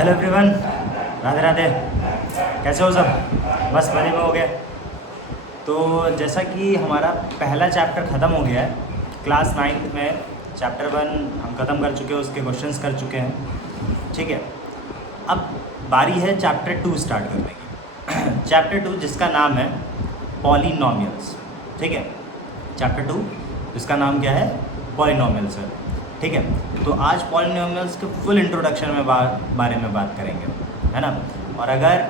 Hello everyone, Radhe Radhe. कैसे हो सब? बस मज़े में हो गए। तो जैसा कि हमारा पहला चैप्टर ख़त्म हो गया है, क्लास 9th में चैप्टर 1 हम ख़त्म कर चुके हैं, उसके क्वेश्चंस कर चुके हैं। ठीक है, अब बारी है चैप्टर 2 स्टार्ट करने की। चैप्टर 2 जिसका नाम है पॉलिनॉमियल्स। ठीक है, चैप्टर 2 जिसका नाम क्या है? पॉलिनॉमियल्स है। ठीक है, तो आज पॉलिनॉमियल्स के फुल इंट्रोडक्शन में बारे में बात करेंगे, है ना। और अगर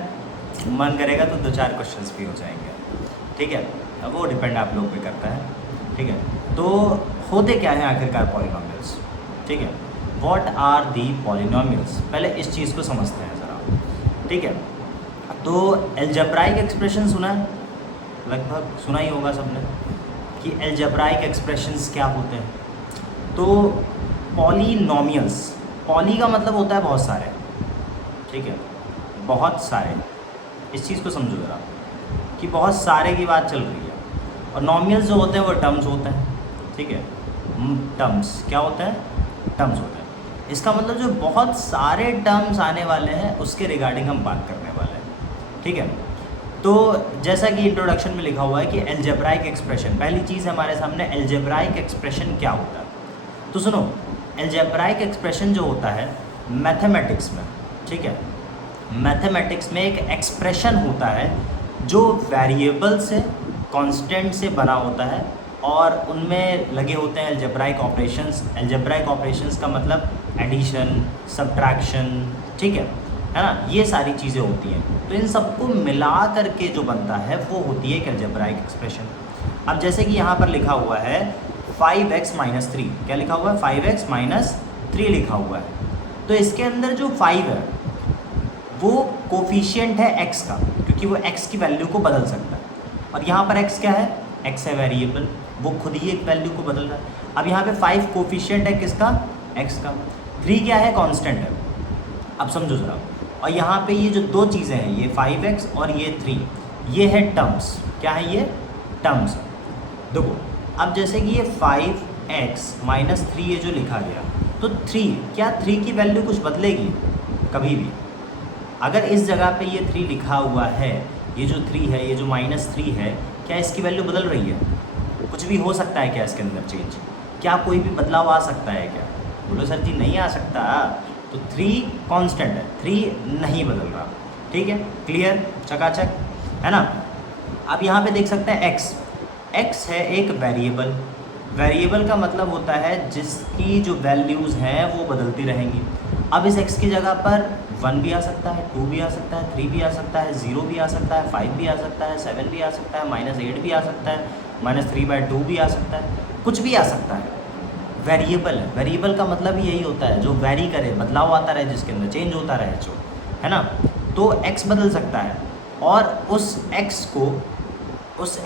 मन करेगा तो 2-4 क्वेश्चंस भी हो जाएंगे। ठीक है, अब वो डिपेंड आप लोग पे करता है। ठीक है, तो होते क्या है आखिरकार पॉलिनॉमियल्स? ठीक है, व्हाट आर दी पॉलिनॉमियल्स? पहले इस चीज़ को समझते हैं ज़रा। ठीक है, तो अलजेब्राइक एक्सप्रेशन सुना है, लगभग सुना ही होगा सबने कि अलजेब्राइक एक्सप्रेशंस क्या होते हैं। तो पॉलिनॉमियल्स, पॉली का मतलब होता है बहुत सारे। ठीक है, बहुत सारे, इस चीज़ को समझो ज़रा कि बहुत सारे की बात चल रही है। और नॉमियल्स जो होते हैं वो टर्म्स होते हैं। ठीक है, टर्म्स क्या होते हैं? टर्म्स होते हैं। इसका मतलब जो बहुत सारे टर्म्स आने वाले हैं उसके रिगार्डिंग हम बात करने वाले हैं। ठीक है, तो जैसा कि इंट्रोडक्शन में लिखा हुआ है कि अलजेब्राइक एक्सप्रेशन, पहली चीज़ हमारे सामने अलजेब्राइक एक्सप्रेशन क्या होता है। तो सुनो, अलजेब्राइक एक्सप्रेशन जो होता है मैथमेटिक्स में, ठीक है, मैथमेटिक्स में एक एक्सप्रेशन होता है जो वेरिएबल से, कांस्टेंट से बना होता है और उनमें लगे होते हैं अलजेब्राइक ऑपरेशंस। अलजेब्राइक ऑपरेशंस का मतलब एडिशन, सब्ट्रैक्शन, ठीक है ना, ये सारी चीज़ें होती हैं। तो इन सबको मिला करके जो बनता है वो होती है एक अलजेब्राइक एक्सप्रेशन। अब जैसे कि यहाँ पर लिखा हुआ है 5x - 3, क्या लिखा हुआ है? 5x - 3 लिखा हुआ है। तो इसके अंदर जो 5 है वो कोफिशिएंट है x का, क्योंकि वो x की वैल्यू को बदल सकता है। और यहाँ पर x क्या है? x है वेरिएबल, वो खुद ही एक वैल्यू को बदल रहा है। अब यहाँ पे 5 कोफिशिएंट है किसका? x का। 3 क्या है? कांस्टेंट है। अब समझो ज़रा, और यहाँ पे ये जो दो चीज़ें हैं, ये 5x और ये 3, ये है टर्म्स। क्या है ये? टर्म्स। देखो, अब जैसे कि ये 5x - 3 ये जो लिखा गया, तो 3, क्या 3 की वैल्यू कुछ बदलेगी कभी भी? अगर इस जगह पे ये 3 लिखा हुआ है, ये जो 3 है, ये जो -3 है, क्या इसकी वैल्यू बदल रही है? कुछ भी हो सकता है क्या इसके अंदर चेंज? क्या कोई भी बदलाव आ सकता है क्या? बोलो सर जी नहीं आ सकता। तो 3 कांस्टेंट है, 3 नहीं बदल रहा। ठीक है, क्लियर, चकाचक, है ना। अब यहाँ पे देख सकते हैं x है एक वेरिएबल। वेरिएबल का मतलब होता है जिसकी जो वैल्यूज़ हैं वो बदलती रहेंगी। अब इस x की जगह पर 1 भी आ सकता है, 2 भी आ सकता है, 3 भी आ सकता है, 0 भी आ सकता है, 5 भी आ सकता है, 7 भी आ सकता है, -8 भी आ सकता है, -3/2 भी आ सकता है, कुछ भी आ सकता है। वेरिएबल है, वेरिएबल का मतलब ही यही होता है जो वेरी करे, बदलाव आता रहे, जिसके अंदर चेंज होता रहे, जो है ना। तो x बदल सकता है और उस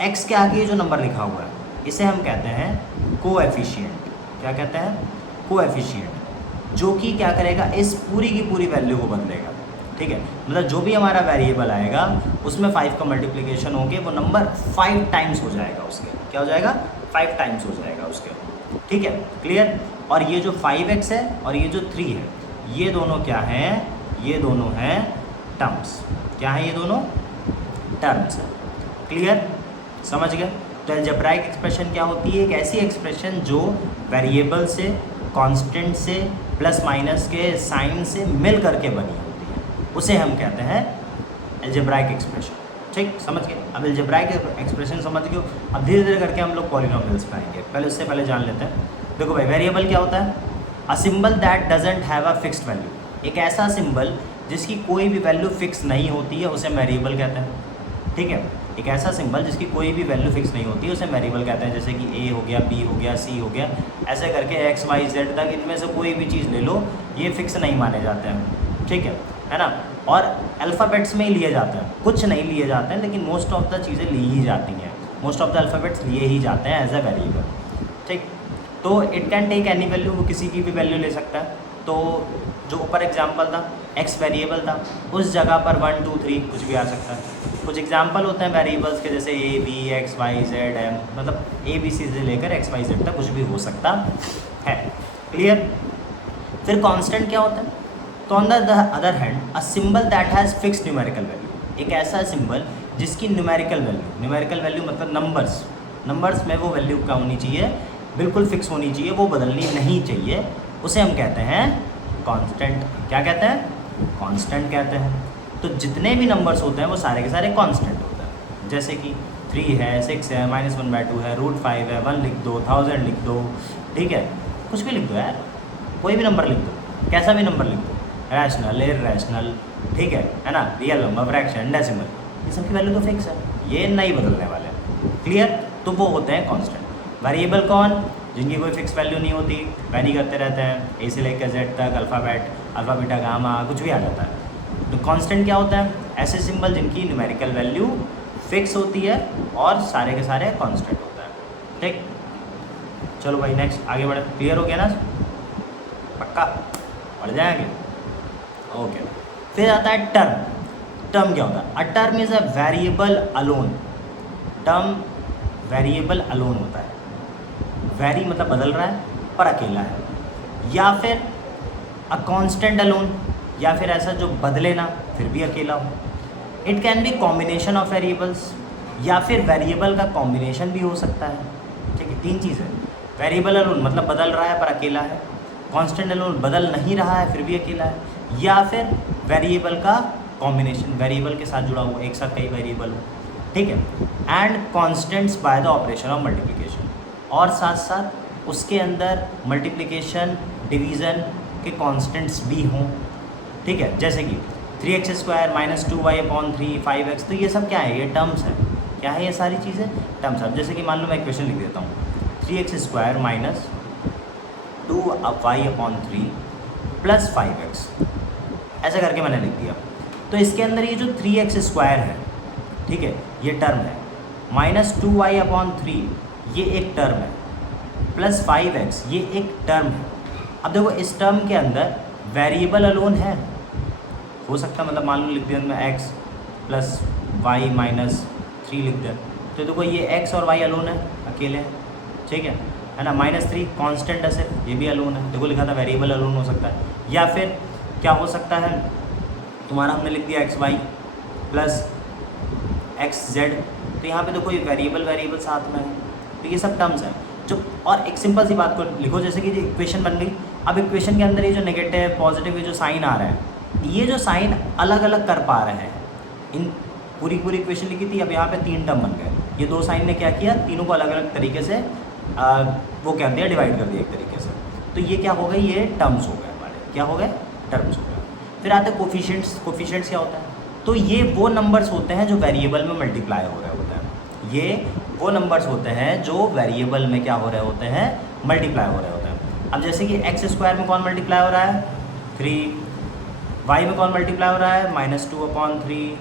x के आगे जो नंबर लिखा हुआ है इसे हम कहते हैं कोएफिशिएंट। क्या कहते हैं? कोएफिशिएंट, जो कि क्या करेगा? इस पूरी की पूरी वैल्यू को बदलेगा। ठीक है, मतलब जो भी हमारा वेरिएबल आएगा उसमें 5 का मल्टीप्लिकेशन होके वो नंबर 5 टाइम्स हो जाएगा उसके। क्या हो जाएगा? 5 टाइम्स हो जाएगा उसके। ठीक है, क्लियर। और ये जो 5x है और ये जो 3 है, ये दोनों क्या हैं? ये दोनों हैं टर्म्स। क्या है? ये दोनों टर्म्स है। क्लियर, समझ गए। तो अलजेब्राइक एक्सप्रेशन क्या होती है? एक ऐसी एक्सप्रेशन जो वेरिएबल से, कांस्टेंट से, प्लस माइनस के साइन से मिल करके बनी होती है, उसे हम कहते हैं अलजेब्राइक एक्सप्रेशन। ठीक, समझ गए। अब अलजेब्राइक एक्सप्रेशन समझ गए, अब धीरे धीरे करके हम लोग पॉलिनॉमियल्स पे आएंगे। पहले उससे पहले जान लेते हैं। देखो भाई, वेरिएबल क्या होता है? A symbol that doesn't have a fixed value. एक ऐसा सिंबल जिसकी कोई भी वैल्यू फिक्स नहीं होती है उसे वेरिएबल कहते हैं। ठीक है, एक ऐसा सिंबल जिसकी कोई भी वैल्यू फिक्स नहीं होती है उसे वेरिएबल कहते हैं। जैसे कि a हो गया, b हो गया, c हो गया, ऐसे करके x, y, z तक इनमें से कोई भी चीज़ ले लो, ये फिक्स नहीं माने जाते हैं। ठीक है ना। और अल्फ़ाबेट्स में ही लिए जाते हैं, कुछ नहीं लिए जाते हैं, लेकिन मोस्ट ऑफ द चीज़ें ली ही जाती हैं, मोस्ट ऑफ द अल्फ़ाबेट्स लिए ही जाते हैं एज अ वेरिएबल। ठीक, तो it can take any value, वो किसी की भी वैल्यू ले सकता है। तो जो ऊपर एग्जाम्पल था, x वेरिएबल था, उस जगह पर 1, 2, 3 कुछ भी आ सकता है। कुछ एग्जाम्पल होते हैं वेरिएबल्स के, जैसे a, b, x, y, z, m, मतलब a, b, c से लेकर x, y, z तक कुछ भी हो सकता है। क्लियर। फिर कांस्टेंट क्या होता है? तो on the other hand a symbol that has fix numerical value, एक ऐसा सिंबल जिसकी न्यूमेरिकल वैल्यू मतलब नंबर्स में वो वैल्यू क्या होनी चाहिए, बिल्कुल फिक्स होनी चाहिए, वो बदलनी नहीं चाहिए, उसे हम कहते हैं कांस्टेंट। क्या कहते हैं? कांस्टेंट कहते हैं। तो जितने भी नंबर्स होते हैं वो सारे के सारे कांस्टेंट होते हैं। जैसे कि 3 है, 6 है, -1/2 है, √5 है, 1 लिख दो, 1000 लिख दो, ठीक है, कुछ भी लिख दो यार, कोई भी नंबर लिख दो, कैसा भी नंबर लिख दो, रैशनल, इरैशनल, ठीक है ना, रियल नंबर, फ्रैक्शन, डेसिमल, ये सब की वैल्यू तो फिक्स है, ये नहीं बदलने वाले हैं। क्लियर? तो वो होते हैं कांस्टेंट। वेरिएबल कौन? जिनकी कोई फिक्स वैल्यू नहीं होती, वैरी करते रहते हैं, ए से लेकर जेड तक, अल्फ़ाबेट, अल्फ़ा बीटा गामा, कुछ भी आ जाता है। तो कांस्टेंट क्या होता है? ऐसे सिंबल जिनकी न्यूमेरिकल वैल्यू फिक्स होती है और सारे के सारे कांस्टेंट होता है। ठीक, चलो भाई नेक्स्ट आगे बढ़े। क्लियर हो गया ना? पक्का बढ़ जाएंगे। ओके, फिर आता है टर्म। टर्म क्या होता है? A term is a variable alone. Term variable alone होता है। वेरी मतलब बदल रहा है पर अकेला है, या फिर अ कांस्टेंट अलोन, या फिर ऐसा जो बदले ना फिर भी अकेला हो। It can be combination of variables, या फिर वेरिएबल का कॉम्बिनेशन भी हो सकता है। ठीक है, 3 चीज़ है। वेरिएबल अलोन मतलब बदल रहा है पर अकेला है, कांस्टेंट अलोन बदल नहीं रहा है फिर भी अकेला है, या फिर वेरिएबल का कॉम्बिनेशन, वेरिएबल के साथ जुड़ा हुआ, एक साथ कई वेरिएबल हो। ठीक है, and constants by the operation of multiplication, और साथ साथ उसके अंदर मल्टीप्लिकेशन डिवीज़न के कॉन्स्टेंट्स भी हों। ठीक है, जैसे कि 3x² -2y/3 5x, तो ये सब क्या है? ये टर्म्स है। क्या है ये सारी चीज़ें? टर्म्स है। जैसे कि मान लो मैं इक्वेशन लिख देता हूँ, 3x² -2y/3 + 5x, ऐसा करके मैंने लिख दिया। तो इसके अंदर ये जो 3x² है, ठीक है, ये टर्म है, -2y/3 ये एक टर्म है, + 5x ये एक टर्म है। अब देखो इस टर्म के अंदर वेरिएबल अलोन है, हो सकता है, मतलब मान लो लिख दिया मैं x + y -3 लिख दिया, तो देखो ये x और y अलोन है, अकेले हैं। ठीक है ना, -3 कांस्टेंट है सिर्फ, ये भी अलोन है, देखो लिखा था वेरिएबल अलोन हो सकता है। या फिर क्या हो सकता है तुम्हारा, हमने लिख दिया xy + xz, तो यहाँ पे देखो ये वेरिएबल साथ में है, तो ये सब टर्म्स हैं जो। और एक सिंपल सी बात को लिखो, जैसे कि इक्वेशन बन गई, अब इक्वेशन के अंदर ये जो नेगेटिव पॉजिटिव ये जो साइन आ रहा है, ये जो साइन अलग अलग कर पा रहे हैं, इन पूरी इक्वेशन लिखी थी, अब यहाँ पे 3 टर्म बन गए। ये 2 साइन ने क्या किया, तीनों को अलग अलग तरीके से वो क्या दिया, डिवाइड कर दिया एक तरीके से। तो ये क्या हो गए, ये टर्म्स हो गए हमारे, क्या हो गए, टर्म्स हो गए। फिर आते हैं कोफिशिएंट्स। कोफिशिएंट्स क्या होता है? तो ये वो नंबर्स होते हैं जो वेरिएबल में मल्टीप्लाई हो रहे होते हैं। ये वो नंबर्स होते हैं जो वेरिएबल में क्या हो रहे होते हैं, मल्टीप्लाई हो रहे होते हैं। अब जैसे कि x² में कौन मल्टीप्लाई हो रहा है, 3, y में कौन मल्टीप्लाई हो रहा है, -2/3,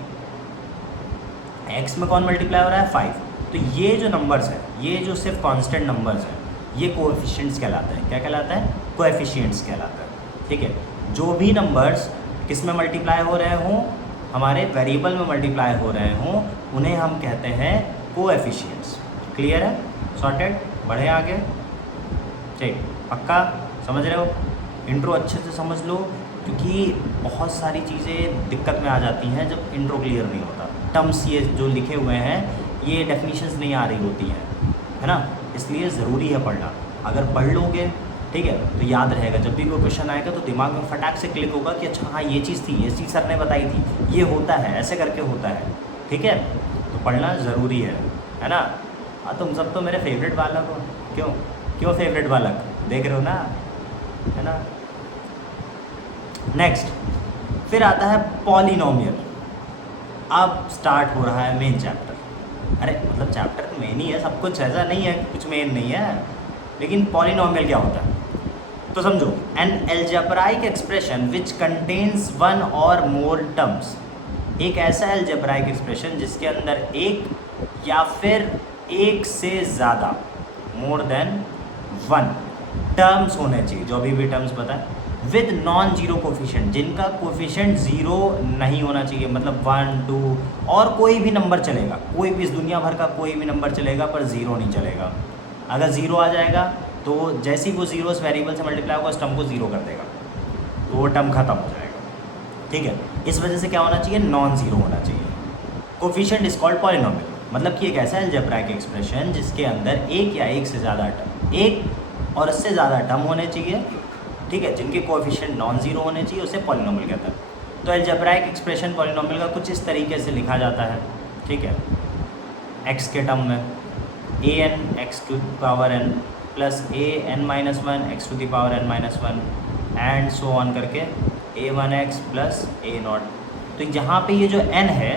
x में कौन मल्टीप्लाई हो रहा है, 5। तो ये जो नंबर्स हैं, ये जो सिर्फ कांस्टेंट नंबर्स हैं, ये कोएफिशिएंट्स कहलाते हैं। क्या कहलाता है? कोएफिशिएंट्स कहलाता है। ठीक है, जो भी नंबर्स किस में मल्टीप्लाई हो रहे हों, हमारे वेरिएबल में मल्टीप्लाई हो रहे हों, उन्हें हम कहते हैं कोएफिशिएंट्स। क्लियर है? सॉर्टेड? बढ़े आगे? ठीक, पक्का समझ रहे हो? इंट्रो अच्छे से समझ लो, क्योंकि बहुत सारी चीज़ें दिक्कत में आ जाती हैं जब इंट्रो क्लियर नहीं होता। टर्म्स ये जो लिखे हुए हैं, ये डेफिनेशंस नहीं आ रही होती हैं, है ना, इसलिए ज़रूरी है पढ़ना। अगर पढ़ लोगे, ठीक है, तो याद रहेगा, जब भी कोई क्वेश्चन आएगा तो दिमाग में फटाक से क्लिक होगा कि अच्छा हाँ ये चीज़ थी, ये चीज़ सर ने बताई थी, ये होता है, ऐसे करके होता है। ठीक है, तो पढ़ना ज़रूरी है ना। हाँ, तुम सब तो मेरे फेवरेट बालक हो। क्यों फेवरेट बालक? देख रहे हो ना, है ना। नेक्स्ट फिर आता है पॉलिनोमियल। अब स्टार्ट हो रहा है मेन चैप्टर। अरे मतलब चैप्टर तो मेन ही है, सब कुछ ऐसा नहीं है कुछ मेन नहीं है, लेकिन पॉलिनोमियल क्या होता है तो समझो, an algebraic expression which contains 1 और मोर टर्म्स। एक ऐसा एल्जेब्राइक एक्सप्रेशन जिसके अंदर एक या फिर एक से ज़्यादा, मोर देन 1 टर्म्स होने चाहिए, जो भी टर्म्स पता है, विद नॉन जीरो कोफिशिएंट, जिनका कोफिशिएंट 0 नहीं होना चाहिए, मतलब 1, 2 और कोई भी नंबर चलेगा, कोई भी इस दुनिया भर का कोई भी नंबर चलेगा, पर 0 नहीं चलेगा। अगर 0 आ जाएगा तो जैसे ही वो 0 इस वेरिएबल से मल्टीप्लाई होगा, उस टर्म को 0 कर देगा, तो वो टर्म ख़त्म हो जाएगा। ठीक है। इस वजह से क्या होना चाहिए, नॉन ज़ीरो होना चाहिए। कोफिशिएंट इज कॉल्ड पॉलिनोमियल, मतलब कि एक ऐसा अलजेब्राइक एक्सप्रेशन जिसके अंदर एक या एक से ज़्यादा टर्म, एक और इससे ज़्यादा टर्म होने चाहिए, ठीक है, जिनके कोफिशिएंट नॉन ज़ीरो होने चाहिए, उसे पॉलिनोमियल कहता है। तो अलजेब्राइक एक्सप्रेशन पॉलिनोमियल का कुछ इस तरीके से लिखा जाता है, ठीक है, एक्स के टर्म में a n x to the power n plus a n minus one x to the power n minus one and so on करके a one x plus a naught. तो यहाँ पे ये जो n है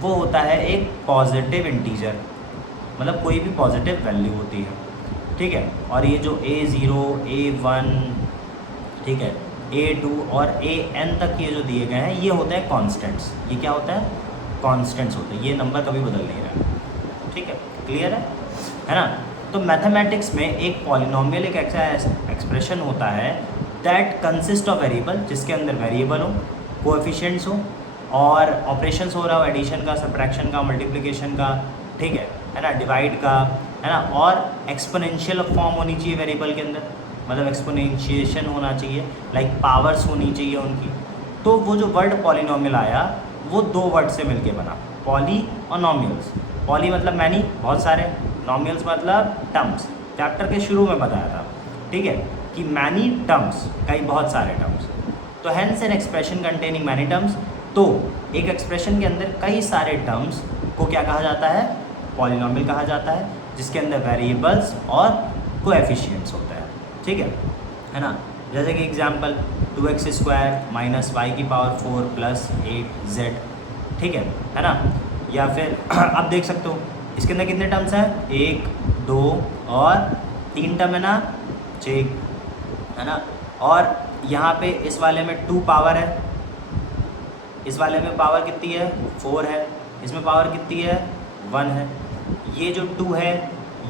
वो होता है एक पॉजिटिव इंटीजर, मतलब कोई भी पॉजिटिव वैल्यू होती है, ठीक है। और ये जो a0 a1, ठीक है, a2 और an तक ये जो दिए गए हैं ये होते हैं कॉन्स्टेंट्स। ये क्या होता है, कॉन्स्टेंट्स होते हैं, ये नंबर कभी बदल नहीं रहा, ठीक है, क्लियर है ना। तो मैथमेटिक्स में एक पॉलिनोमियल एक ऐसा एक्सप्रेशन होता है दैट कंसिस्ट ऑफ वेरिएबल, जिसके अंदर वेरिएबल हो, कोएफिशिएंट्स हो और ऑपरेशंस हो रहा हो, एडिशन का, सब्ट्रैक्शन का, मल्टीप्लिकेशन का, ठीक है ना, डिवाइड का, है ना, और एक्सपोनेंशियल फॉर्म होनी चाहिए वेरिएबल के अंदर, मतलब एक्सपोनेंशिएशन होना चाहिए, लाइक पावर्स होनी चाहिए उनकी। तो वो जो वर्ड पॉलिनोमियल आया वो दो वर्ड से मिलके बना, पॉली और नॉमियल्स। पॉली मतलब मैनी, बहुत सारे, नॉमियल्स मतलब टर्म्स। चैप्टर के शुरू में बताया था, ठीक है, कि मैनी टर्म्स, कई बहुत सारे टर्म्स। तो hence an expression containing many terms, तो एक एक्सप्रेशन के अंदर कई सारे टर्म्स को क्या कहा जाता है, पॉलिनोमियल कहा जाता है, जिसके अंदर वेरिएबल्स और कोएफिशिएंट्स होते हैं, ठीक है ना। जैसे कि एग्जांपल 2x² माइनस वाई की पावर 4 प्लस 8z, ठीक है ना। या फिर आप देख सकते हो इसके अंदर कितने टर्म्स हैं, 1 2 और 3 टर्म है ना, चेक, है ना। और यहाँ पे इस वाले में 2 पावर है, इस वाले में पावर कितनी है, 4 है, इसमें पावर कितनी है, 1 है। ये जो 2 है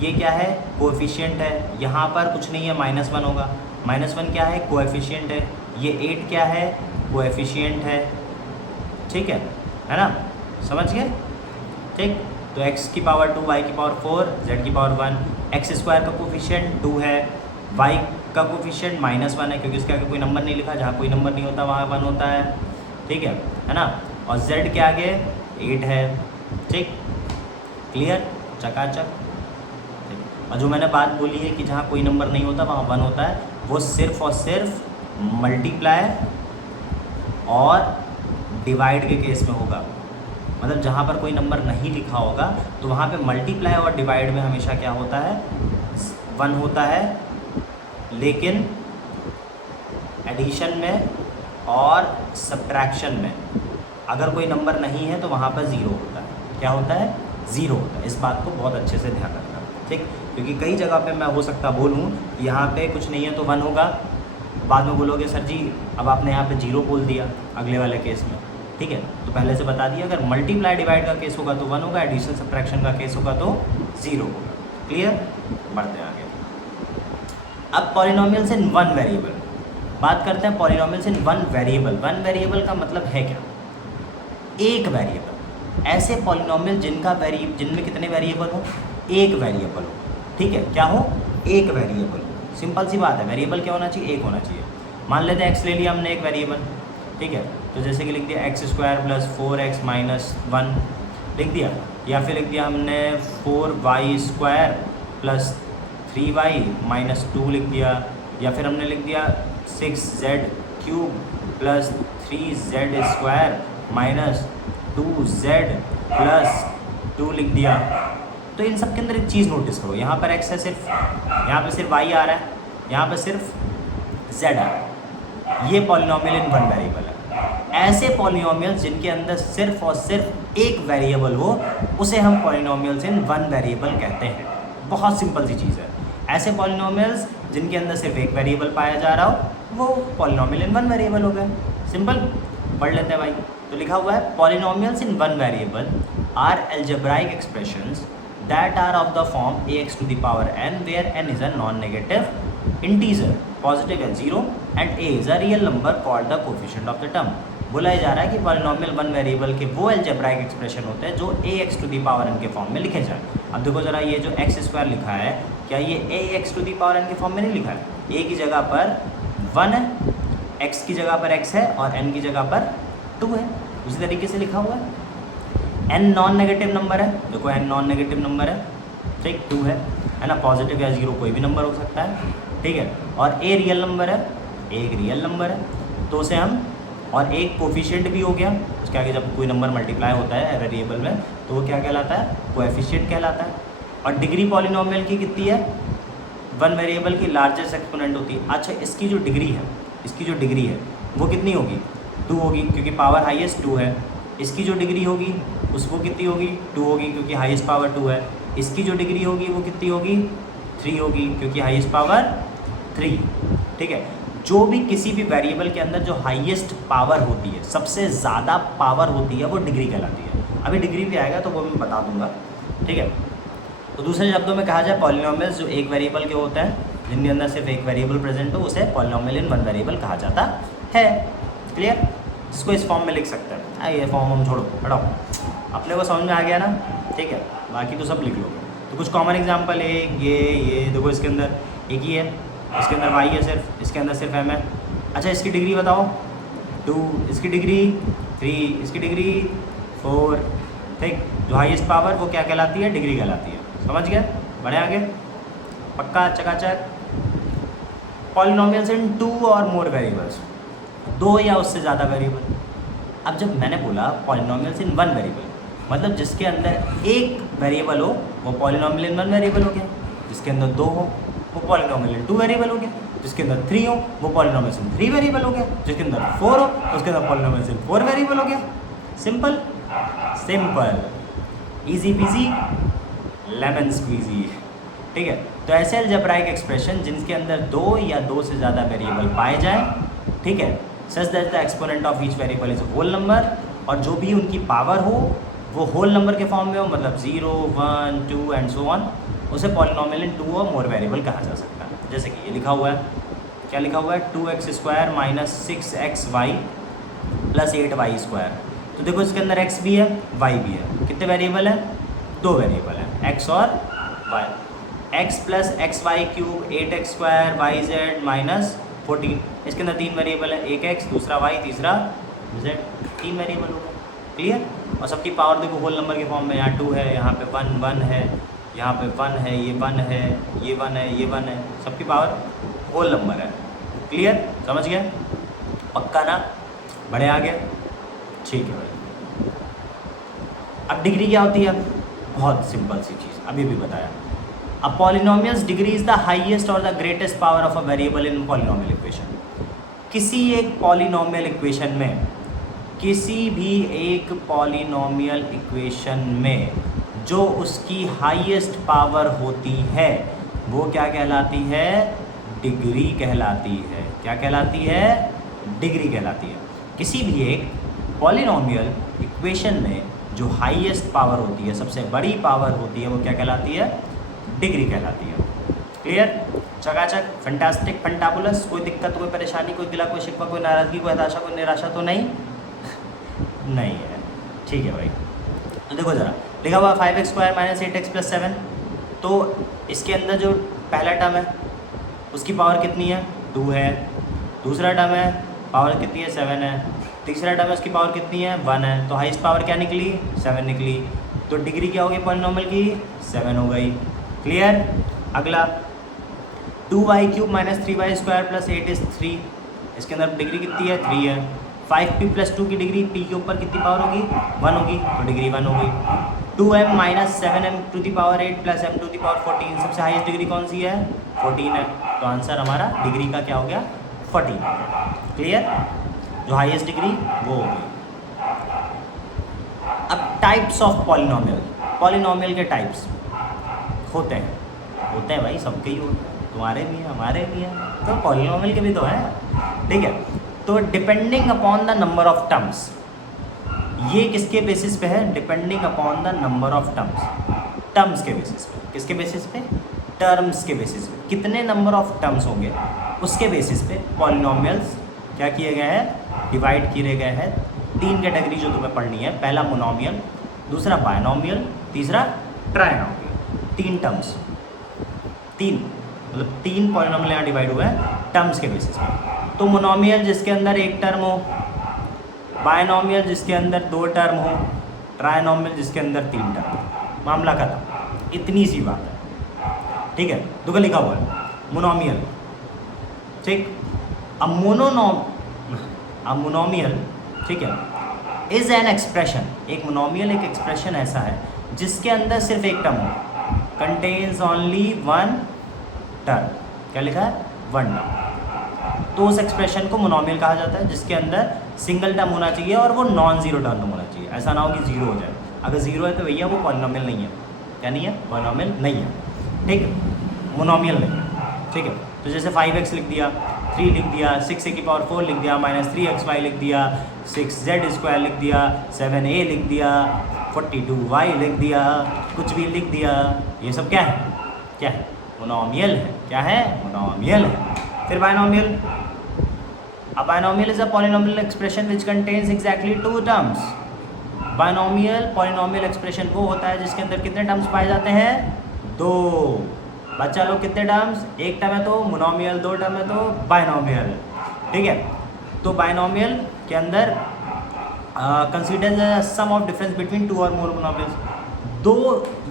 ये क्या है, कोएफिशिएंट है, यहाँ पर कुछ नहीं है, -1 होगा, -1 क्या है, कोएफिशिएंट है। ये 8 क्या है, कोएफिशिएंट है, ठीक है ना, समझ गए, ठीक। तो x की पावर 2, y की पावर 4, z की पावर 1, x² का कोफिशिएंट 2 है, y का कोफिशिएंट -1 है, क्योंकि इसके आगे कोई नंबर नहीं लिखा, जहाँ कोई नंबर नहीं होता वहाँ 1 होता है, ठीक है ना। और z के आगे 8 है, ठीक, क्लियर, चकाचक। और जो मैंने बात बोली है कि जहाँ कोई नंबर नहीं होता वहाँ 1 होता है, वो सिर्फ और सिर्फ मल्टीप्लाई और डिवाइड के केस में होगा। मतलब जहाँ पर कोई नंबर नहीं लिखा होगा तो वहाँ पे मल्टीप्लाई और डिवाइड में हमेशा क्या होता है, 1 होता है, लेकिन एडिशन में और सब्ट्रैक्शन में अगर कोई नंबर नहीं है तो वहाँ पर 0 होता है। क्या होता है, 0 होता है। इस बात को बहुत अच्छे से ध्यान रखना, ठीक, क्योंकि कई जगह पे मैं हो सकता बोलूँ यहाँ पे कुछ नहीं है तो 1 होगा, बाद में बोलोगे सर जी अब आपने यहाँ पे 0 बोल दिया अगले वाले केस में, ठीक है। तो पहले से बता दिया, अगर मल्टीप्लाई डिवाइड का केस होगा तो 1 होगा, एडिशन सब्ट्रैक्शन का केस होगा तो 0 होगा, क्लियर। बढ़ते हैं आगे। अब पॉलिनोमियल्स इन वन वेरिएबल, बात करते हैं polynomials in one variable. One variable का मतलब है क्या, एक वेरिएबल। ऐसे पॉलिनोमियल जिनमें कितने वेरिएबल हो, एक वेरिएबल हो, ठीक है, क्या हो, एक वेरिएबल हो। सिंपल सी बात है, वेरिएबल क्या होना चाहिए, एक होना चाहिए। मान लेते हैं x ले लिया हमने एक वेरिएबल, ठीक है, तो जैसे कि लिख दिया x² + 4x - 1 लिख दिया, या फिर लिख दिया हमने 4y² + 3y - 2 लिख दिया, या फिर हमने लिख दिया 6z³ + 3z² - 2z + 2 लिख दिया। तो इन सब के अंदर एक चीज़ नोटिस करो, यहाँ पर x है सिर्फ, यहाँ पे सिर्फ y आ रहा है, यहाँ पे सिर्फ z आ रहा है। ये पॉलिनोमियल इन वन वेरिएबल है। ऐसे पॉलिनोमियल्स जिनके अंदर सिर्फ और सिर्फ एक वेरिएबल हो उसे हम पॉलिनोमियल्स इन वन वेरिएबल कहते हैं। बहुत सिंपल सी चीज़ है। ऐसे पॉलिनोमियल्स जिनके अंदर सिर्फ एक वेरिएबल पाया जा रहा हो वो पॉलिनोमियल इन वन वेरिएबल हो गए। सिंपल, पढ़ लेते हैं भाई। तो लिखा हुआ है polynomials in one variable are algebraic expressions that are of the form ax to the power n where n is a non-negative integer, positive है 0 and a is a real number called the coefficient of the term। बोला जा रहा है कि polynomial one variable के वो algebraic expression होते हैं जो ax to the power n के फॉर्म में लिखे जाए। अब देखो जरा, ये जो x² लिखा है क्या ये ax to the power n के फॉर्म में नहीं लिखा है? a की जगह पर 1 है, x की जगह पर x है और n की जगह पर 2 है, उसी तरीके से लिखा हुआ है। n नॉन नेगेटिव नंबर है, देखो n नॉन नेगेटिव नंबर है, ठीक, 2 है ना, पॉजिटिव या 0 कोई भी नंबर हो सकता है, ठीक है। और a रियल नंबर है, एक रियल नंबर है, तो उसे हम, और एक कोफिशिएंट भी हो गया, उसके आगे जब कोई नंबर मल्टीप्लाई होता है वेरिएबल में तो वो क्या कहलाता है, कोएफिशिएंट कहलाता है। और डिग्री पॉलिनोमियल की कितनी है, 1 वेरिएबल की लार्जेस्ट एक्सपोनेंट होती है। अच्छा, इसकी जो डिग्री है वो कितनी होगी, 2 होगी, क्योंकि पावर हाईएस्ट 2 है। इसकी जो डिग्री होगी उसको कितनी होगी, 2 होगी, क्योंकि हाईएस्ट पावर 2 है। इसकी जो डिग्री होगी वो कितनी होगी, 3 होगी, क्योंकि हाईएस्ट पावर 3, ठीक है। जो भी किसी भी वेरिएबल के अंदर जो हाईएस्ट पावर होती है, सबसे ज़्यादा पावर होती है, वो डिग्री कहलाती है। अभी डिग्री भी आएगा तो वो मैं बता दूंगा, ठीक है। तो दूसरे शब्दों में कहा जाए पॉलिनोमियल्स जो एक वेरिएबल के होते हैं, जिनके अंदर सिर्फ एक वेरिएबल प्रेजेंट हो, उसे पॉलिनोमियल इन 1 वेरिएबल कहा जाता है। क्लियर, जिसको इस फॉर्म में लिख सकते हैं। ये फॉर्म हम छोड़ो, हटाओ, अपने को समझ में आ गया ना, ठीक है, बाकी तो सब लिख लोगे। तो कुछ कॉमन एग्जाम्पल है, ये देखो, इसके अंदर एक ही है, इसके अंदर y है सिर्फ, इसके अंदर सिर्फ m है। अच्छा, इसकी डिग्री बताओ, 2, इसकी डिग्री 3, इसकी डिग्री 4, ठीक। जो हाईएस्ट पावर वो क्या कहलाती है, डिग्री कहलाती है। समझ गए, बढ़े आगे, पक्का, चकाचक। पॉलिनोमियल्स इन 2 और मोर वेरिएबल्स, 2 या उससे ज़्यादा वेरिएबल। अब जब मैंने बोला पॉलिनोमियल्स इन 1 वेरिएबल, मतलब जिसके अंदर एक वेरिएबल हो वो पॉलिनोमियल इन 1 वेरिएबल हो गया, जिसके अंदर 2 हो वो पॉलिनोमियल इन 2 वेरिएबल हो गया, जिसके अंदर 3 हो वो पॉलिनोमियल इन 3 वेरिएबल हो गया, जिसके अंदर 4 हो उसके अंदर पॉलिनोमियल इन 4 वेरिएबल हो गया। Simple, easy peasy lemon squeezy, ठीक है। तो ऐसे अलजेब्राइक एक्सप्रेशन जिनके अंदर 2 या 2 से ज़्यादा वेरिएबल पाए जाएं, ठीक है, such that the exponent of each variable is a whole number, और जो भी उनकी पावर हो वो होल नंबर के फॉर्म में हो, मतलब 0, 1, 2 एंड सो ऑन, उसे पॉलिनोमियल इन 2 और मोर वेरिएबल कहा जा सकता है। जैसे कि ये लिखा हुआ है, क्या लिखा हुआ है, 2x² minus 6xy plus 8y²। तो देखो इसके अंदर x भी है, y भी है, कितने वेरिएबल है, 2 वेरिएबल है, x और y। x plus xy³ 8x² yz minus 14, इसके अंदर 3 वेरिएबल है, एक x, दूसरा y, तीसरा z, 3 वेरिएबल होगा। क्लियर, और सबकी पावर देखो होल नंबर के फॉर्म में, यहाँ 2 है, यहाँ पे 1 है, यहाँ पे 1 है, ये 1 है, ये 1 है, ये 1 है, सबकी पावर होल नंबर है। क्लियर, समझ गए, पक्का ना, बड़े आगे, ठीक है भाई। अब डिग्री क्या होती है, बहुत सिंपल सी चीज़, अभी भी बताया। अब polynomials degree is the highest or the greatest power of a variable in polynomial equation. किसी एक पॉलिनोमियल इक्वेशन में, किसी भी एक पॉलिनोमियल इक्वेशन में जो उसकी हाईएस्ट पावर होती है वो क्या कहलाती है, डिग्री कहलाती है। क्या कहलाती है, डिग्री कहलाती है। किसी भी एक पॉलिनोमियल इक्वेशन में जो हाईएस्ट पावर होती है, सबसे बड़ी पावर होती है, वो क्या कहलाती है, डिग्री कहलाती है। क्लियर, चकाचक, फैंटास्टिक, फैंटाबुलस। कोई दिक्कत, कोई परेशानी, कोई गिला, कोई शिकवा, कोई नाराज़गी, कोई हताशा, कोई निराशा तो नहीं नहीं है, ठीक है भाई। तो देखो ज़रा, लिखा हुआ 5x² माइनस 8x प्लस 7, तो इसके अंदर जो पहला टर्म है उसकी पावर कितनी है, 2 है, दूसरा टर्म है पावर कितनी है, 7 है, तीसरा टर्म है उसकी पावर कितनी है, 1 है, तो हाईएस्ट पावर क्या निकली, 7 निकली, तो डिग्री क्या होगी पॉलिनोमियल की, 7 हो गई। क्लियर, अगला 2y³ minus 3y² plus 8 is 3, इसके अंदर डिग्री कितनी है, 3 है। 5p प्लस 2 की डिग्री p के ऊपर कितनी पावर होगी, 1 होगी, तो डिग्री 1 हो गई। 2m minus 7m to the power 8 plus m to the power 14, सबसे हाईएस्ट डिग्री कौन सी है, 14 है, तो आंसर हमारा डिग्री का क्या हो गया, 14। क्लियर, जो हाईएस्ट डिग्री वो हो गई। अब टाइप्स ऑफ पॉलिनोमियल, पॉलिनोमियल के टाइप्स होते हैं भाई, सबके ही होते हैं, तुम्हारे भी हैं, हमारे भी हैं, तो पॉलिनोमियल के भी तो हैं, ठीक है। तो depending upon the number of terms, ये किसके बेसिस पे है, depending upon the number of terms के बेसिस पे। किसके बेसिस पे, टर्म्स के बेसिस पे, कितने नंबर ऑफ टर्म्स होंगे उसके बेसिस पे पॉलिनोमियल्स क्या किए गए हैं, डिवाइड किए गए हैं। 3 कैटेगरी जो तुम्हें पढ़नी है, पहला मोनोमियल, दूसरा बायनोमियल, तीसरा ट्राइनोमियल। 3 टर्म्स, 3 मतलब 3 पॉलिनोमियल यहाँ डिवाइड हुए हैं टर्म्स के बेसिस पे। तो मोनोमियल जिसके अंदर एक टर्म हो, बायनॉमियल जिसके अंदर 2 टर्म हो, ट्रायनॉमियल जिसके अंदर 3 टर्म हो। मामला खत्म, इतनी सी बात है, ठीक है। तो क्या लिखा हुआ है? मोनोमियल, ठीक। अब मोनोमियल, ठीक है, इज एन एक्सप्रेशन, एक मोनोमियल एक एक्सप्रेशन ऐसा है जिसके अंदर सिर्फ एक टर्म हो, कंटेन्स ओनली 1 टर्म। क्या लिखा है? 1 टर्म। तो उस एक्सप्रेशन को मोनोमियल कहा जाता है जिसके अंदर सिंगल टर्म होना चाहिए और वो नॉन जीरो टर्म होना चाहिए। ऐसा ना हो कि जीरो हो जाए। अगर जीरो है तो भैया वो पॉलिनोमियल नहीं है। क्या नहीं है? पॉलिनोमियल नहीं है, ठीक है, मोनोमियल नहीं है, ठीक है। तो जैसे 5x लिख दिया, 3 लिख दिया, 6a⁴ लिख दिया, -3xy लिख दिया, 6z² लिख दिया, 7a लिख दिया, 42y लिख दिया, कुछ भी लिख दिया, ये सब क्या है? क्या है? मोनोमियल है। क्या है? मोनोमियल है। फिर binomial. A binomial is a polynomial expression which contains exactly 2 terms. Binomial polynomial expression वो होता है जिसके अंदर कितने टर्म्स पाए जाते हैं? 2। बच्चा लोग कितने टर्म्स? एक टर्म है तो मोनोमियल, 2 टर्म है तो बायनोमियल, ठीक है। तो बायनोमियल के अंदर consider the sum of difference between 2 और मोर मोनोमियल्स। 2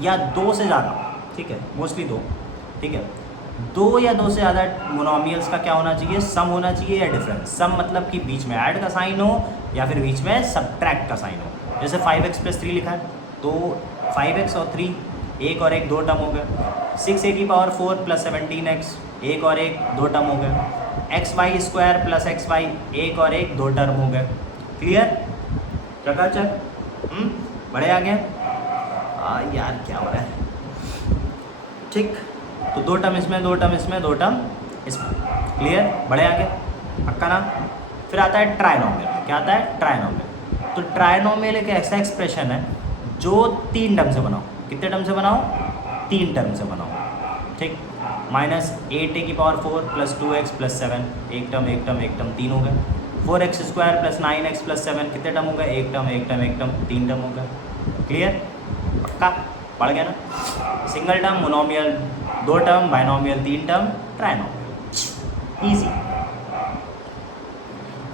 या 2 से ज़्यादा, ठीक है, मोस्टली 2, ठीक है। 2 या 2 से ज़्यादा मोनोमियल्स का क्या होना चाहिए? सम होना चाहिए या डिफरेंस। सम मतलब कि बीच में ऐड का साइन हो या फिर बीच में सब्ट्रैक्ट का साइन हो। जैसे 5x + 3 लिखा है तो 5x और 3 एक और एक 2 टर्म हो गए। 6a⁴ + 17x एक और एक 2 टर्म हो गए। xy² + xy एक और एक 2 टर्म हो गए। क्लियर? चकाचक। बड़े आगे। यार क्या हो रहा है? ठीक, तो 2 टर्म इसमें, 2 टर्म इसमें, 2 टर्म इसमें। क्लियर? बड़े आगे, पक्का ना? फिर आता है ट्रायनोमियल। क्या आता है? ट्रायनोमियल। तो ट्रायनोमियल एक ऐसा एक्सप्रेशन है जो 3 टर्म से बनाओ। कितने टर्म से बनाओ? 3 टर्म से बनाओ, ठीक। -8a⁴ + 2x + 7 एक टर्म एक टर्म एक टर्म 3 हो गए। 4x² + 9x + 7 कितने टर्म हो गए? एक टर्म एक टर्म एक टर्म 3 टर्म हो गए। क्लियर? पक्का? पढ़ गया ना? Single term monomial, 2 term binomial, 3 term trinomial. Easy.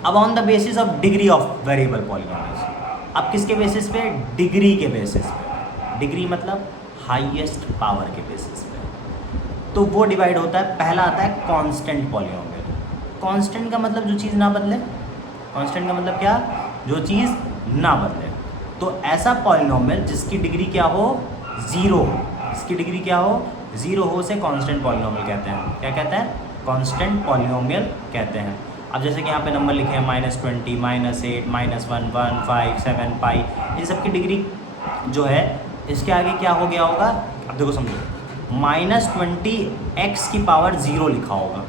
अब on the basis of degree of variable polynomials. अब किसके बेसिस पे? डिग्री के बेसिस पे। डिग्री मतलब हाईएस्ट पावर के बेसिस पे। तो वो डिवाइड होता है। पहला आता है कांस्टेंट पॉलिनोमियल। कांस्टेंट का मतलब जो चीज़ ना बदले। कांस्टेंट का मतलब क्या? जो चीज़ ना बदले। तो ऐसा पॉलिनोमियल जिसकी डिग्री क्या हो? 0 हो। इसकी डिग्री क्या हो? 0 हो से कांस्टेंट पॉलिनोमियल कहते हैं। क्या कहते हैं? कांस्टेंट पॉलिनोमियल कहते हैं। अब जैसे कि यहाँ पे नंबर लिखे हैं -20, -8, -1, 1, 5, 7 पाई, इन सब की डिग्री जो है इसके आगे क्या हो गया होगा? अब देखो समझो, -20 x की पावर 0 लिखा होगा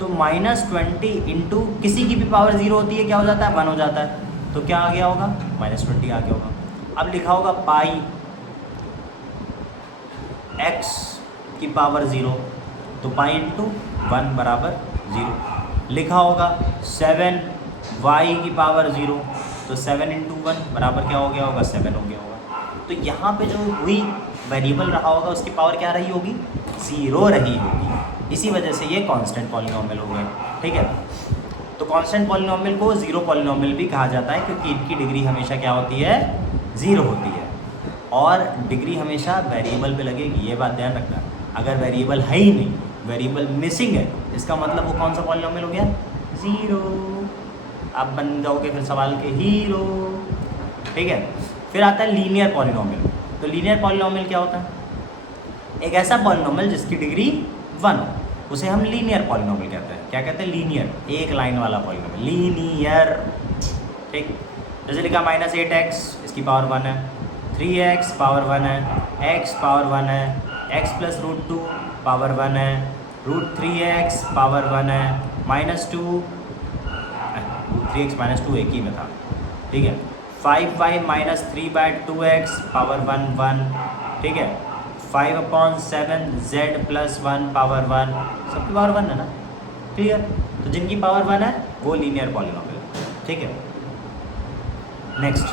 तो -20 इंटू किसी की भी पावर 0 होती है, क्या हो जाता है? 1 हो जाता है। तो क्या आ गया होगा? -20 आ गया होगा। अब लिखा होगा पाई x की पावर 0 तो पाई इंटू 1 बराबर 0। लिखा होगा 7 y की पावर 0 तो 7 इंटू 1 बराबर क्या हो गया होगा? 7 हो गया होगा। तो यहाँ पे जो हुई वेरिएबल रहा होगा उसकी पावर क्या रही होगी? 0 रही होगी। इसी वजह से ये कांस्टेंट पॉलिनोमियल हो गए, ठीक है। तो कांस्टेंट पॉलिनोमियल को 0 पॉलिनोमियल भी कहा जाता है क्योंकि इनकी डिग्री हमेशा क्या होती है? 0 होती है। और डिग्री हमेशा वेरिएबल पे लगेगी, ये बात ध्यान रखना। अगर वेरिएबल है ही नहीं, वेरिएबल मिसिंग है, इसका मतलब वो कौन सा पॉलिनोमियल हो गया? 0। आप बन जाओगे फिर सवाल के हीरो, ठीक है। फिर आता है लीनियर पॉलिनोमियल। तो लीनियर पॉलिनोमियल क्या होता है? एक ऐसा पॉलिनोमियल जिसकी डिग्री 1 हो, उसे हम लीनियर पॉलिनोमियल कहते हैं। क्या कहते हैं? लीनियर, एक लाइन वाला पॉलिनोमियल, लीनियर, ठीक। जैसे लिखा -8x इसकी पावर 1 है, 3x पावर 1 है, x पावर 1 है, x + √2 पावर 1 है, √3x पावर 1 है, -2 √3x - 2 एक ही में था, ठीक है। 5y - 3/2x पावर 1 1, ठीक है। 5/7 z + 1 पावर 1, सबकी पावर 1 है ना? क्लियर? तो जिनकी पावर 1 है वो लीनियर पॉलिनोमियल, ठीक है। नेक्स्ट,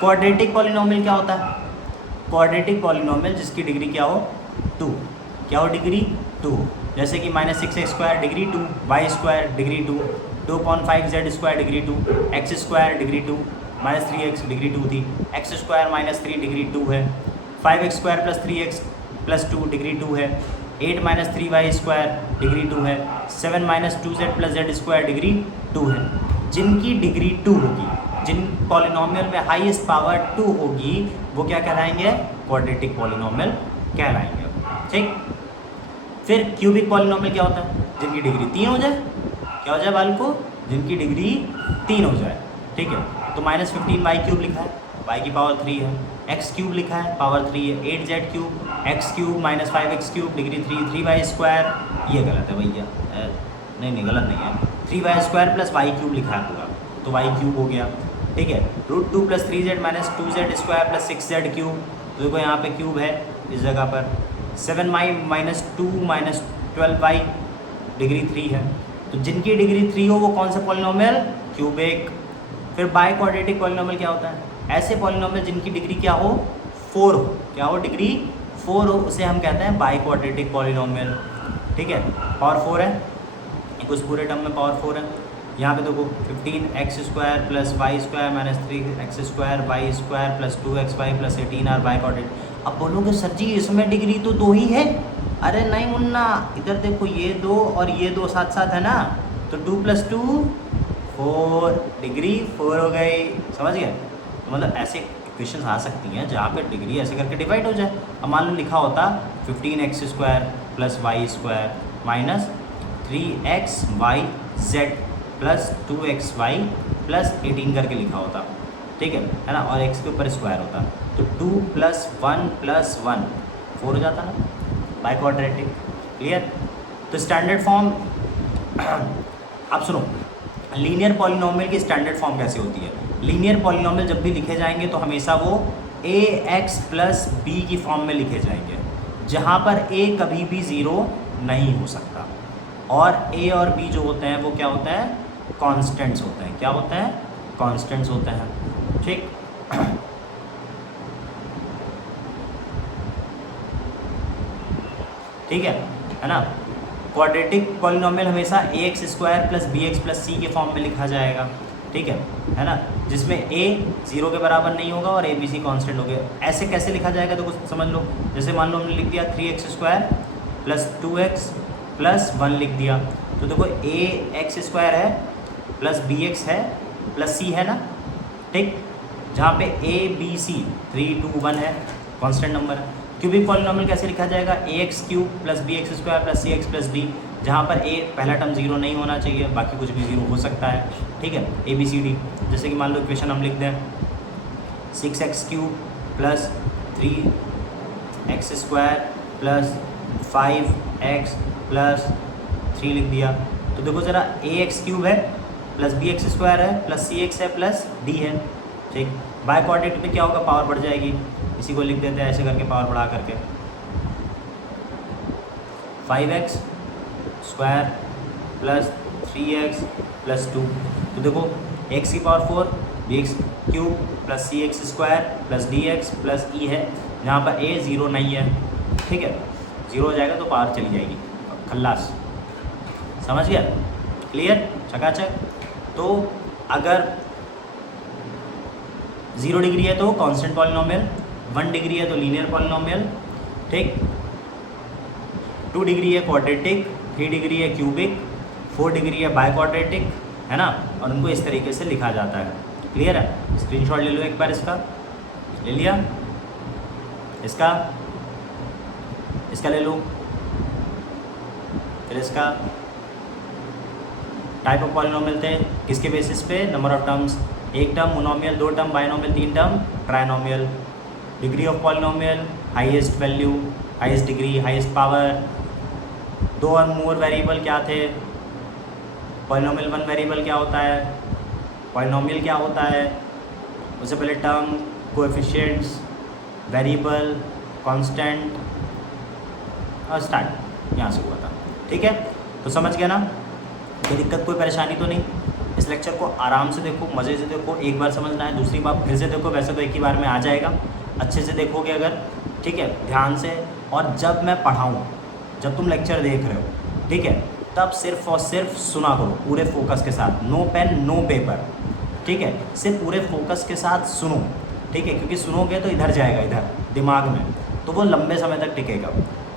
क्वाड्रेटिक पॉलिनोमियल क्या होता है? क्वाड्रेटिक पॉलिनोमियल जिसकी डिग्री क्या हो? 2। क्या हो? डिग्री 2। जैसे कि -6x² degree 2, y² degree 2, 2/5z² degree 2, x² degree 2, -3x degree 2 थी, x² -3 डिग्री 2 है, 5x² + 3x + 2 डिग्री 2 है, 8 - 3y² डिग्री 2 है, 7 - 2z + z² डिग्री 2 है। जिनकी डिग्री 2 होगी, जिन पॉलिनोमियल में हाईएस्ट पावर 2 होगी, वो क्या कहलाएंगे? क्वाड्रेटिक पॉलिनोमियल कहलाएंगे। ठीक, फिर क्यूबिक पॉलिनोमियल क्या होता है? जिनकी डिग्री 3 हो जाए। क्या हो जाए बालको? जिनकी डिग्री 3 हो जाए। ठीक है, तो -15y³ लिखा है, y की पावर 3 है, x³ लिखा है, पावर 3 है, 8z³ x³ -5x³ degree 3, 3y², ये गलत है भैया, नहीं गलत नहीं है, 3y² + y³ लिखा है पूरा, तो y³ हो गया। ठीक है, √2 + 3z - 2z² + 6z³, तो देखो यहाँ पे क्यूब है इस जगह पर, 7y - 2 - 12y डिग्री 3 है। तो जिनकी डिग्री 3 हो वो कौन सा पॉलिनोमियल? क्यूबिक। फिर बाय क्वाड्रेटिक पॉलिनोमियल क्या होता है? ऐसे पॉलिनोमियल जिनकी डिग्री क्या हो? 4 हो। क्या हो? डिग्री 4 हो, उसे हम कहते हैं बाय क्वाड्रेटिक पॉलिनोमियल। ठीक है, पावर 4 है, उस पूरे टर्म में पावर 4 है। यहाँ पे देखो 15x² + y² - 3x² y² + 2xy + 18 by quadratic. अब बोलोगे सर जी इसमें डिग्री तो 2 ही है। अरे नहीं मुन्ना, इधर देखो ये 2 और ये 2 साथ साथ है ना, तो 2 + 2 4, डिग्री 4 हो गई। समझ गए? तो मतलब ऐसे क्वेश्चन आ सकती हैं जहाँ पे डिग्री ऐसे करके डिवाइड हो जाए। अब मान लो लिखा होता 15x² + y² - 3xyz + 2xy + 18 करके लिखा होता। ठीक है ना, और x के ऊपर स्क्वायर होता, तो 2 + 1 + 1 4 हो जाता ना, बाय क्वाड्रेटिक। क्लियर? तो स्टैंडर्ड फॉर्म आप सुनो, लीनियर पॉलिनोमियल की स्टैंडर्ड फॉर्म कैसे होती है? लीनियर पॉलिनोमियल जब भी लिखे जाएंगे तो हमेशा वो ax + b की फॉर्म में लिखे जाएंगे, जहाँ पर a कभी भी 0 नहीं हो सकता, और a और b जो होते हैं वो क्या होते हैं? कॉन्स्टेंट्स होते हैं। क्या होते हैं? कॉन्स्टेंट्स होते हैं। ठीक, ठीक है ना। क्वाड्रेटिक पॉलिनोमियल हमेशा ax² + bx + c के फॉर्म में लिखा जाएगा। ठीक है ना, जिसमें a 0 के बराबर नहीं होगा और a b c कांस्टेंट हो गया। ऐसे कैसे लिखा जाएगा तो कुछ समझ लो। जैसे मान लो हमने लिख दिया 3x² + 2x + 1 लिख दिया, तो देखो ax² है + bx है + c है ना। ठीक, जहाँ पे a b c 3 2 1 है, कांस्टेंट नंबर है। क्यूबिक पॉलिनोमियल कैसे लिखा जाएगा? ax³ + bx² + cx + d, जहाँ पर a पहला टर्म 0 नहीं होना चाहिए, बाकी कुछ भी 0 हो सकता है। ठीक है, a b c d। जैसे कि मान लो इक्वेशन हम लिख दें 6x³ + 3x² + 5x + 3 लिख दिया, तो देखो ज़रा ax³ है + bx² है + cx है + d है। ठीक, बाय क्वाड्रेटिक में क्या होगा? पावर बढ़ जाएगी, इसी को लिख देते हैं ऐसे करके, पावर बढ़ा करके 5x² + 3x + 2, तो देखो x की power 4, bx³ + cx² + dx + e है, जहाँ पर a 0 नहीं है। ठीक है, 0 हो जाएगा तो पावर चली जाएगी, खल्लास। समझ गया? क्लियर? चकाचक। तो अगर 0 डिग्री है तो कांस्टेंट पॉलिनोमियल, 1 डिग्री है तो लीनियर पॉलिनोमियल। ठीक, 2 डिग्री है क्वाड्रेटिक, 3 डिग्री है क्यूबिक, 4 डिग्री है बाय क्वाड्रेटिक, है ना। और उनको इस तरीके से लिखा जाता है। क्लियर है? स्क्रीनशॉट ले लो एक बार इसका, ले लिया? इसका ले लो, फिर इसका। टाइप ऑफ पॉलिनोमियल थे किसके बेसिस पे? Number of terms, 1 term, monomial, 2 term, binomial, 3 term, trinomial. Degree of polynomial, highest value, highest degree, highest power. 2 और मोर वेरिएबल क्या थे? पॉलिनोमियल 1 वेरिएबल क्या होता है? पॉलिनोमियल क्या होता है? उससे पहले टर्म, कोएफिशिएंट्स, वेरिएबल, कांस्टेंट, और स्टार्ट यहाँ से हुआ था। ठीक है, तो समझ गया ना? कोई दिक्कत, कोई परेशानी तो नहीं? इस लेक्चर को आराम से देखो, मज़े से देखो, एक बार समझना है, दूसरी बार फिर से देखो, वैसे तो एक ही बार में आ जाएगा, अच्छे से देखोगे अगर। ठीक है, ध्यान से। और जब मैं पढ़ाऊँ, जब तुम लेक्चर देख रहे हो ठीक है, तब सिर्फ और सिर्फ सुना करो पूरे फोकस के साथ, नो पेन नो पेपर, ठीक है, सिर्फ पूरे फोकस के साथ सुनो, ठीक है, क्योंकि सुनोगे तो इधर जाएगा, इधर दिमाग में, तो वो लंबे समय तक टिकेगा।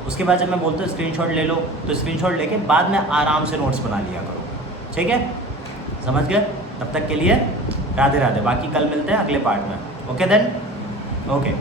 उसके बाद जब मैं बोलता हूँ स्क्रीनशॉट ले लो, तो स्क्रीनशॉट लेके बाद में आराम से नोट्स बना लिया करो, ठीक है, समझ गए? तब तक के लिए राधे राधे, बाकी कल मिलते हैं अगले पार्ट में। Okay then, okay.